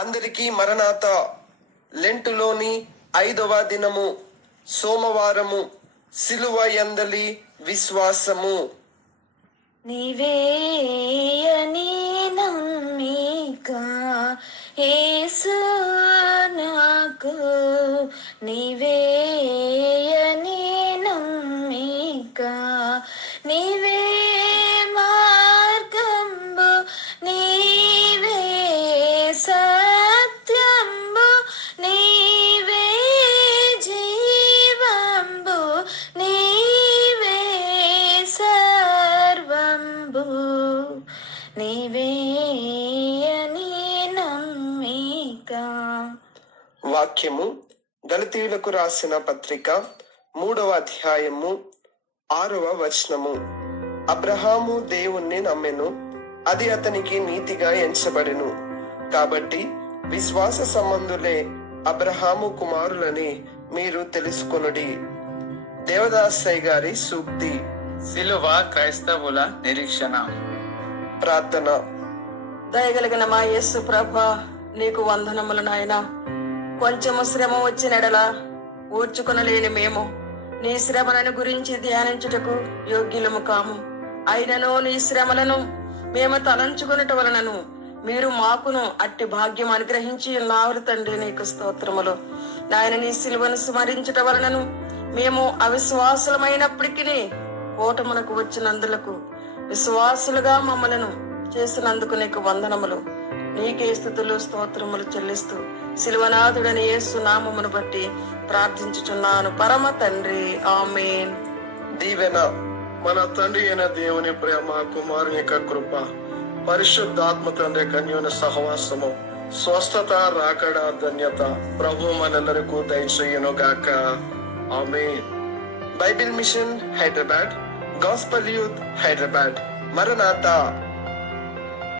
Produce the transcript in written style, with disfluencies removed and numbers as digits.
అందరికీ మరణాత లెంటులోని 5వ దినము సోమవారము సిలువ యందలి విశ్వాసము. నీవేయని నమ్మిక యేసు నాకు, నీవేయని నమ్మిక, నీవే మార్గంబు, నీవే సత్యంబు, నీవే జీవంబు, నీవే సర్వంబు, నీవేయని నమ్మిక. వాక్యము గలతీయులకు రాసిన పత్రిక 3వ అధ్యాయము 6వ వచనము. అబ్రహాము దేవుణ్ణి నమ్మెను, అది అతనికి నీతిగా ఎంచబడెను. కాబట్టి విశ్వాస సంబంధులే అబ్రహాము కుమారులని మీరు తెలుసుకొనుడి. దేవదాసయ్య గారి సూక్తి. సిలువ క్రైస్తవుల నిరీక్షణ. ప్రార్థన. దయగలిగిన మా యేసు ప్రభా, నీకు వందనములు నాయనా. కొంచెము శ్రమ వచ్చినడలా ఊర్చుకొనలేని మేము నీ శ్రమలను గురించి ధ్యానించుటకు యోగ్యులము కాము. అయినను నీ శ్రమలను మేము తలంచుకున్నట వలనను మీరు మాకును అట్టి భాగ్యం అనుగ్రహించి ఉన్నారు తండ్రి. నీకు స్తోత్రములు నాయన. నీ సిలువను స్మరించుట వలనను మేము అవిశ్వాసులమైనప్పటికీ ఓటమునకు వచ్చినందులకు విశ్వాసులుగా మమ్మలను చేసినందుకు నీకు వందనములు. నీకే స్తుతులు స్తోత్రములు చెల్లిస్తూ సిలువనాథుడని యేసు నామమును బట్టి ప్రార్థించుచున్నాను పరమ తండ్రి, ఆమేన్. దీవెన. మన తండ్రి అయిన దేవుని ప్రేమ, కుమారుని యొక్క కృప, పరిశుద్ధాత్మ తండ్రి కన్యుని సహవాసము, స్వస్థత, రాకడ, ధన్యత ప్రభు మనెల్లరికూ దయచేయును గాక. Amen. Bible mission Hyderabad, gospel youth Hyderabad. మరణాత.